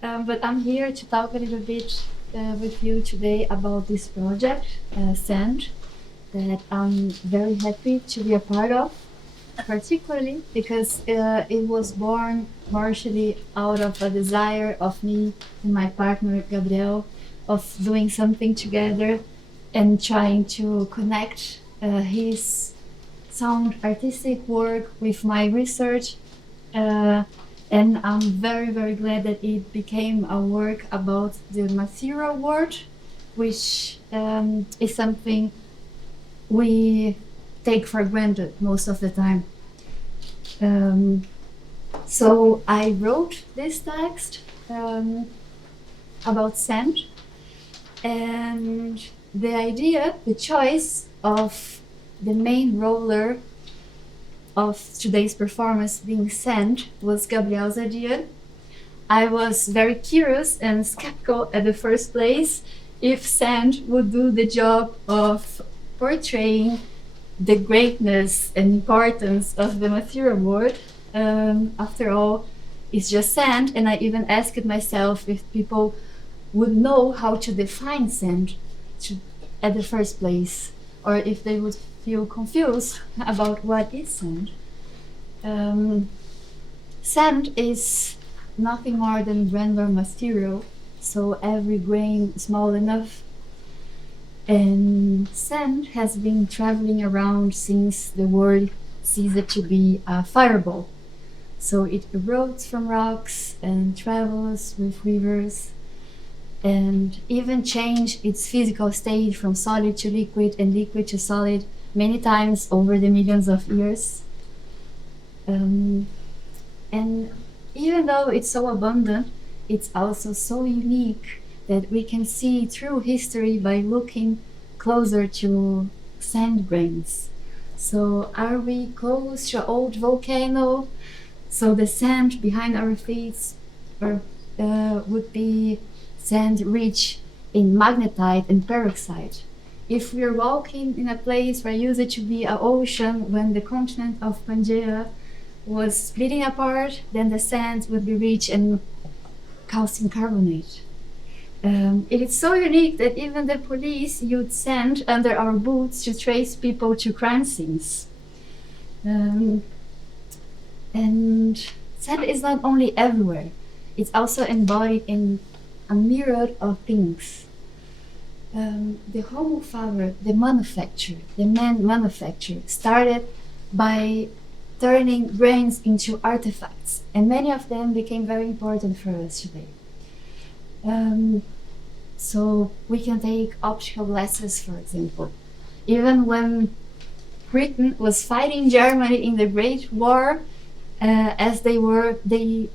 But I'm here to talk a little bit with you today about this project, SAND, that I'm very happy to be a part of, particularly because it was born partially out of a desire of me and my partner Gabriel of doing something together and trying to connect his sound artistic work with my research. Uh, and I'm very, very glad that it became a work about the material world, which is something we take for granted most of the time. Um, so I wrote this text about sand, and the choice of the main roller of today's performance being sand was Gabriel's idea. I was very curious and skeptical at the first place if sand would do the job of portraying the greatness and importance of the material world. After all, it's just sand, and I even asked myself if people would know how to define sand at the first place, or if they would feel confused about what is sand. Sand is nothing more than granular material, so every grain small enough. And sand has been traveling around since the world sees it to be a fireball. So it erodes from rocks and travels with rivers and even change its physical state from solid to liquid and liquid to solid many times over the millions of years. And even though it's so abundant, it's also so unique that we can see through history by looking closer to sand grains. So are we close to an old volcano? So the sand behind our feet would be sand rich in magnetite and peroxide. If we're walking in a place where used to be an ocean when the continent of Pangaea was splitting apart, then the sand would be rich in calcium carbonate. It is so unique that even the police used sand under our boots to trace people to crime scenes. And sand is not only everywhere, it's also embodied in a myriad of things. The Homo faber, the man manufacture, started by turning brains into artifacts, and many of them became very important for us today. So we can take optical glasses, for example. Even when Britain was fighting Germany in the Great War, as they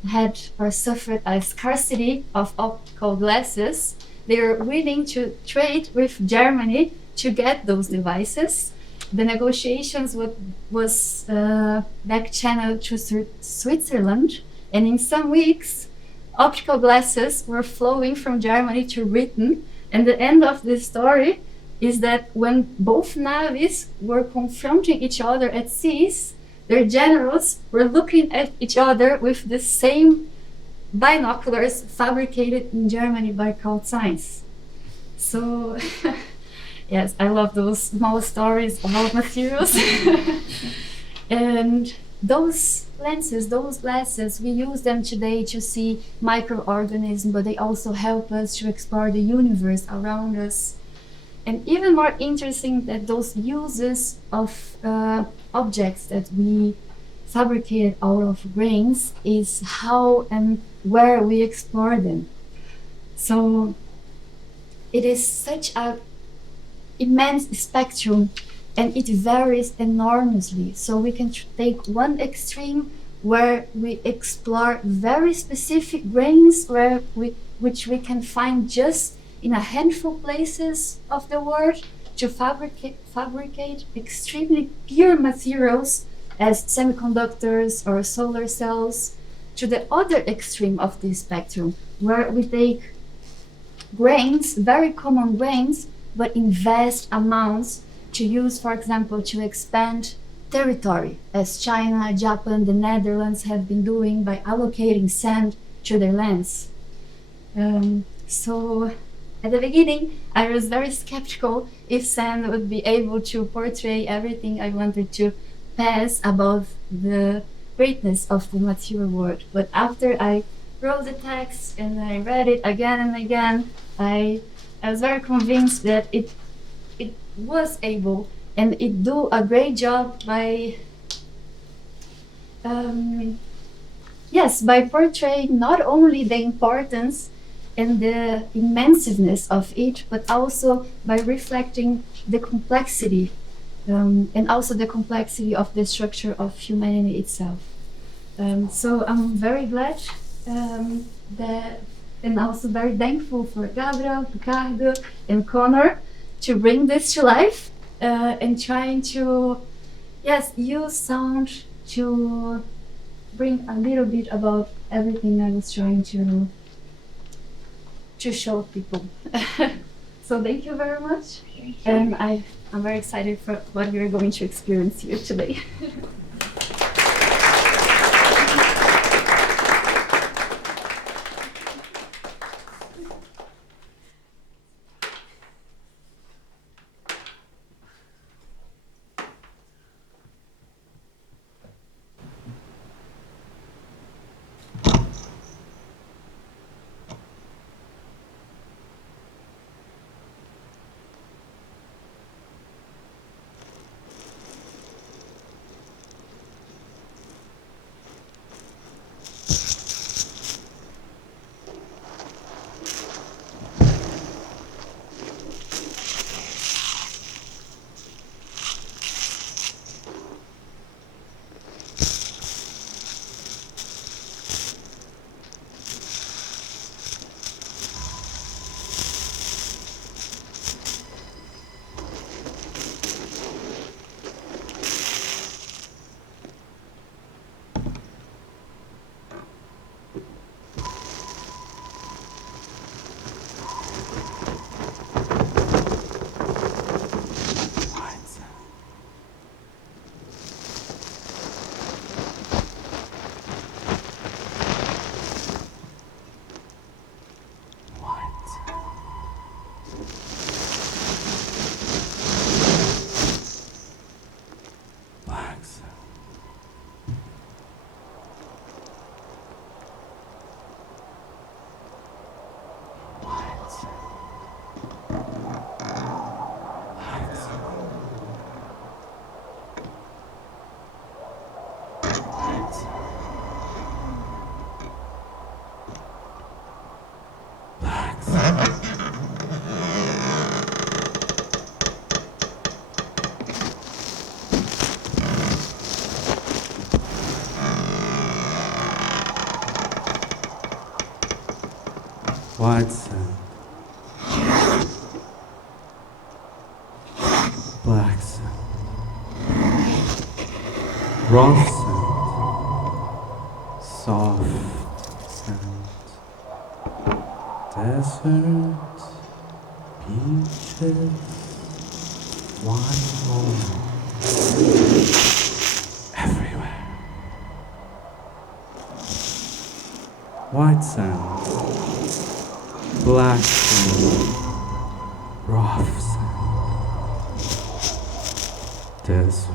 had or suffered a scarcity of optical glasses, they were willing to trade with Germany to get those devices. The negotiations was back channeled to Switzerland, and in some weeks, optical glasses were flowing from Germany to Britain. And the end of this story is that when both navies were confronting each other at seas, their generals were looking at each other with the same binoculars fabricated in Germany by Carl Zeiss. So, yes, I love those small stories about materials. And those lenses, those glasses, we use them today to see microorganisms, but they also help us to explore the universe around us. And even more interesting that those uses of objects that we fabricated out of grains is how and where we explore them. So it is such an immense spectrum, and it varies enormously. So we can take one extreme where we explore very specific grains which we can find just in a handful of places of the world, to fabricate extremely pure materials as semiconductors or solar cells, to the other extreme of this spectrum, where we take grains, very common grains, but in vast amounts to use, for example, to expand territory, as China, Japan, the Netherlands have been doing by allocating sand to their lands. So at the beginning, I was very skeptical if Sam would be able to portray everything I wanted to pass about the greatness of the material world. But after I wrote the text and I read it again and again, I was very convinced that it was able and it do a great job by um, yes, by portraying not only the importance and the immensiveness of each, but also by reflecting the complexity and also the complexity of the structure of humanity itself. So I'm very glad that, and also very thankful for Gabriel, Ricardo, and Connor to bring this to life and trying to, yes, use sound to bring a little bit about everything I was trying to show people. So thank you very much, and I'm very excited for what we're going to experience here today. White sand, black sand, rough sand, soft sand, desert, beaches, wine moment, everywhere. White sand, black sand, rough sand, desert,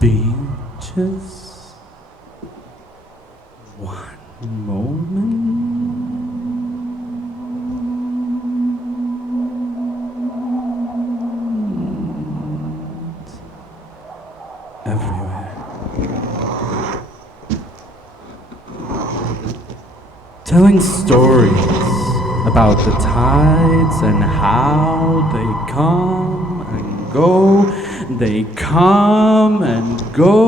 beaches, one moment, everywhere. Telling stories about the tides and how they come and go, they come and go.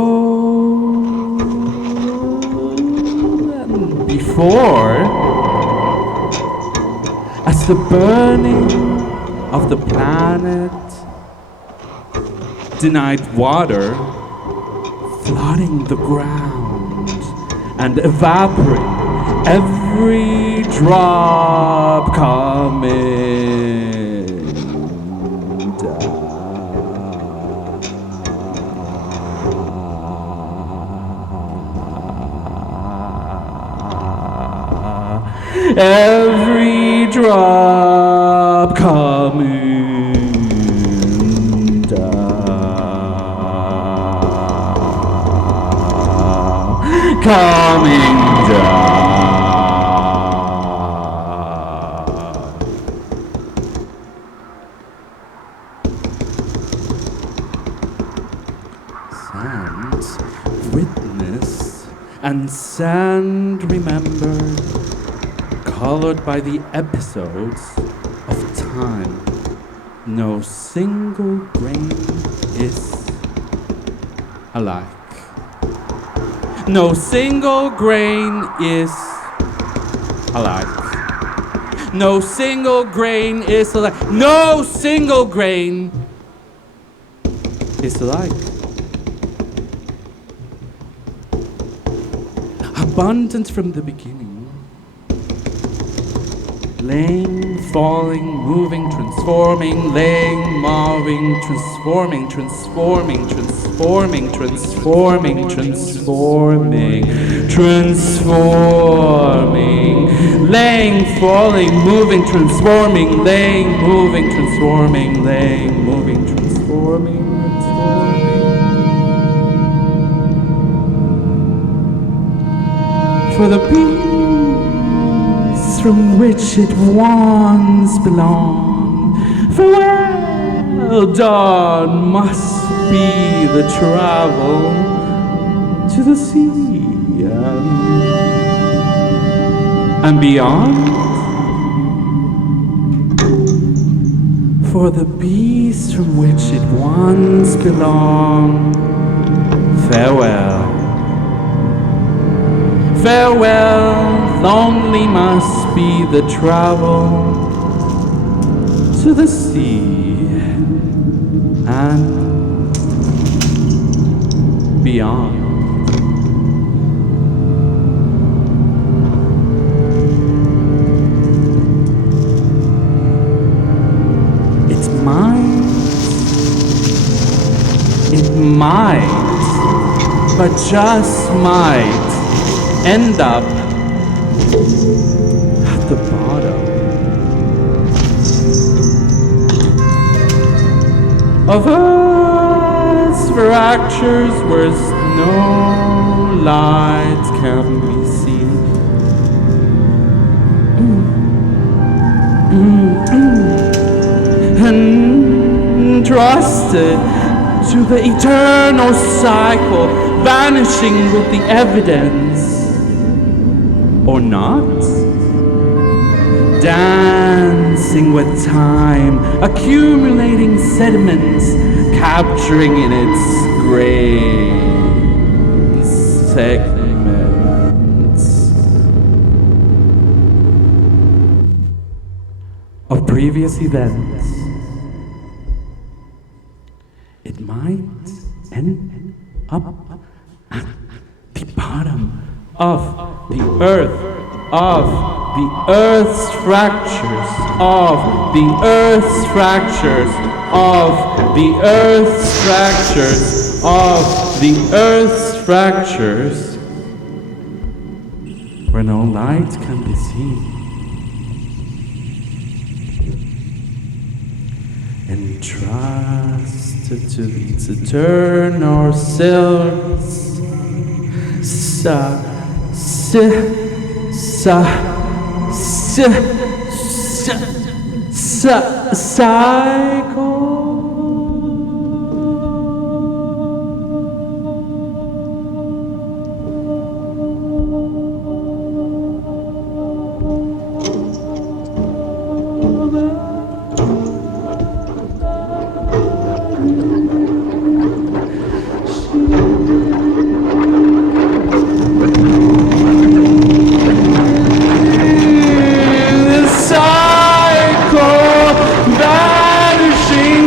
And before, as the burning of the planet denied water, flooding the ground and evaporating every drop coming down. every drop coming down, coming down. Sand witnessed and sand remembered, colored by the episodes of time. No single grain is alike. No single grain is alike. No single grain is alike. No single grain is alike. Abundant from the beginning. Laying, falling, moving, transforming, laying, moving, transforming, transforming, transforming, transforming, transforming, transforming, laying, falling, moving, transforming, laying, moving, transforming, laying, moving, transforming, transforming. For the peace from which it once belonged, farewell dawn must be the travel to the sea and beyond. For the beast from which it once belonged, farewell. Farewell, lonely must be the travel to the sea and beyond. It might, but just might end up at the bottom of Earth's fractures where no light can be seen. And trusted to the eternal cycle, vanishing with the evidence. Or not? Dancing with time, accumulating sediments, capturing in its grain segments of previous events. It might end up at the bottom of the earth, of the earth's fractures, of the earth's fractures, of the earth's fractures, of the earth's fractures, where no light can be seen. Entrusted to its eternal silks, cycle. Vanishing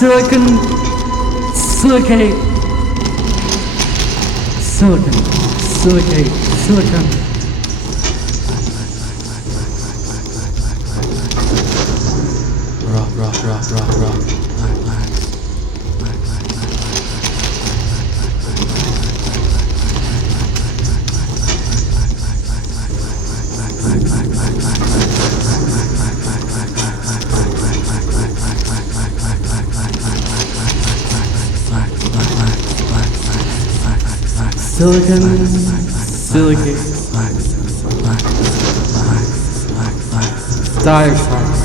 silicon, silicate, silicon, silicate, silicon. Rock, rock, rock, rock, rock. Silicon, silicate, dioxide,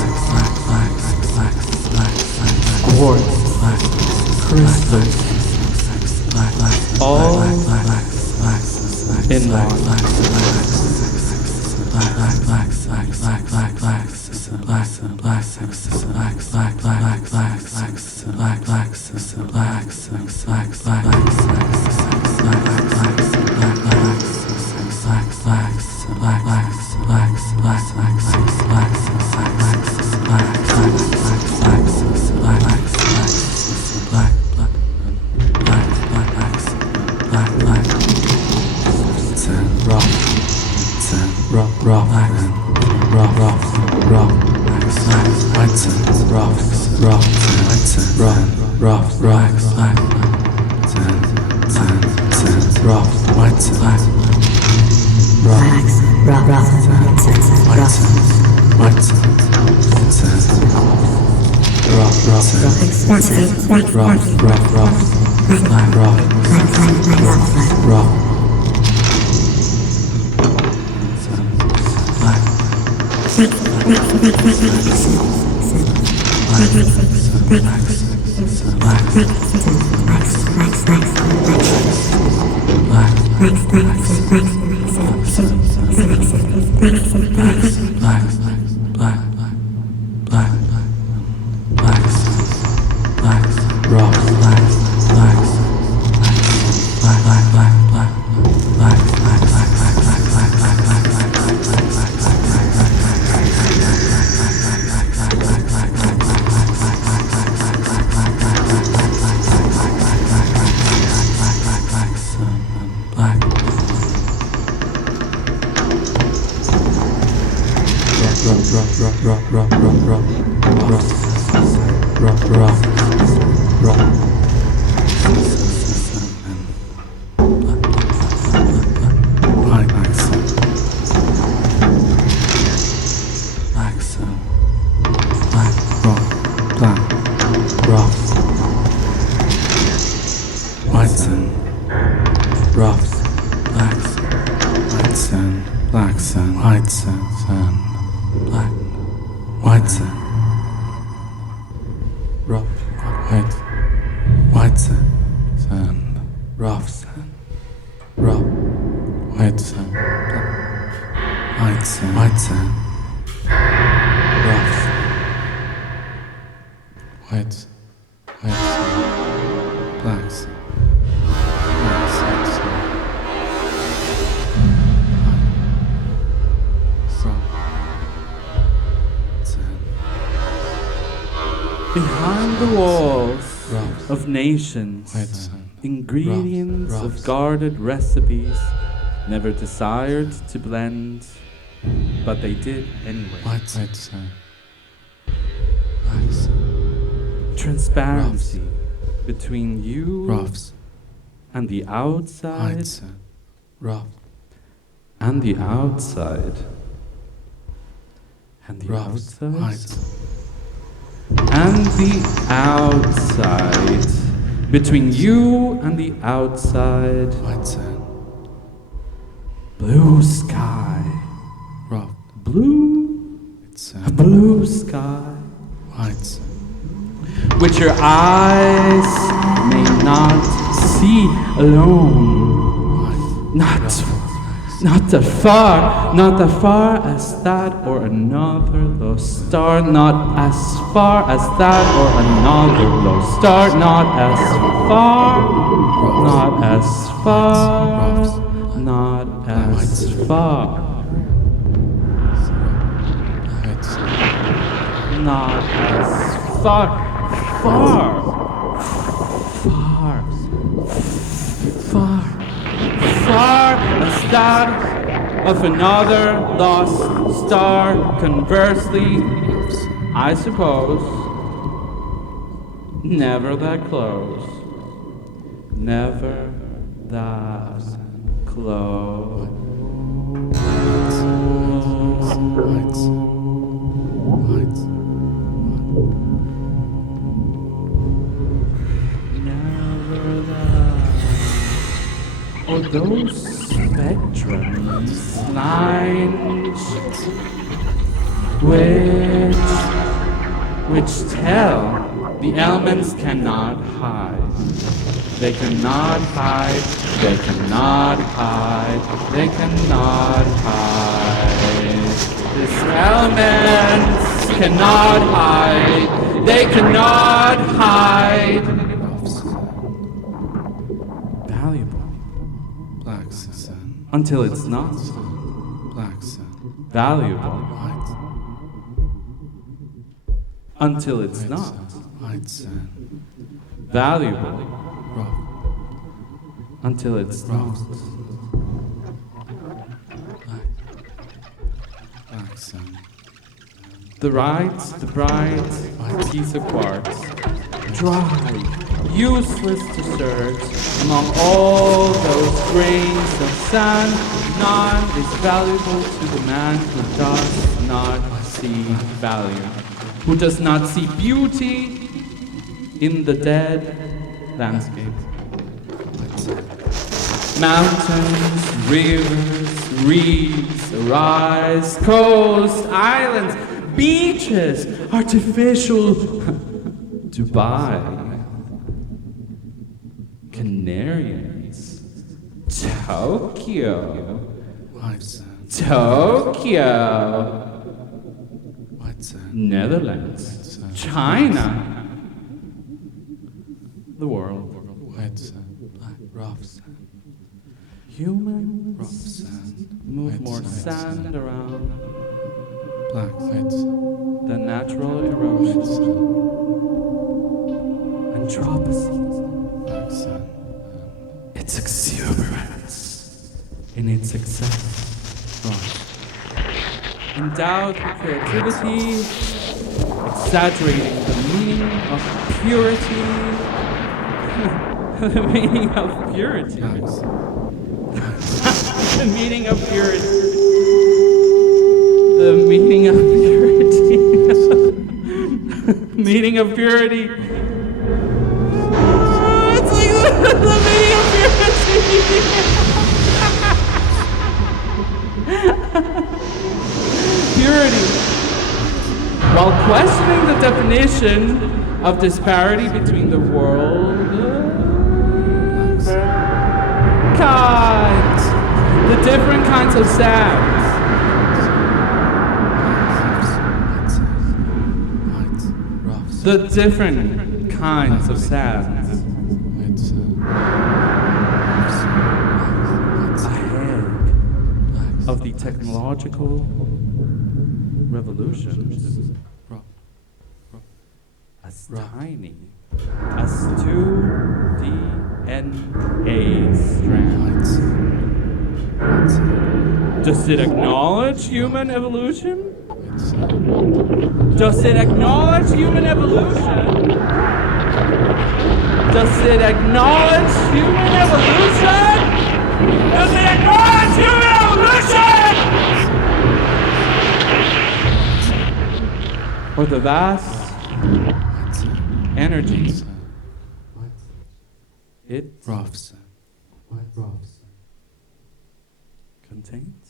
quartz, crystals, all in one. Behind the walls of nations, ingredients of guarded recipes never desired to blend, but they did anyway. Transparency between you and the outside, and the outside, and the outside, and the outside, between you and the outside. Blue sky, blue sky, which your eyes may not see alone. Not that far as that or another lost star, not as far as that or another lost star, not as far, not as far, not as far, not as far. far, far, far, far as that of another lost star. Conversely, I suppose, never that close, never that close. Or those spectrums, lines, which tell the elements cannot hide. They cannot hide, they cannot hide, they cannot hide. These elements cannot hide, they cannot hide. Until it's not valuable. Until it's not valuable. Until it's not. The bright piece of quartz, dry, useless to search among all those grains of sand. None is valuable to the man who does not see value, who does not see beauty in the dead landscape. Mountains, rivers, reefs, arise, coast, islands, beaches, artificial Dubai, Canaries, Tokyo, Netherlands, China, the world. Humans move more sand around than natural erosion. Anthropocene, its exuberance in its excess. Endowed with creativity, exaggerating the meaning of purity. The meaning of purity. The meaning of purity. The meaning of purity. Meaning of purity. It's like the meaning of purity. Purity. While questioning the definition of disparity between the world kinds, the different kinds of sounds. The different kinds of sounds. Ahead of the technological revolutions. As tiny as 2 DNA strands. Does it acknowledge human evolution? Does it acknowledge human evolution? Does it acknowledge human evolution? Does it acknowledge human evolution? Or the vast energy it contains?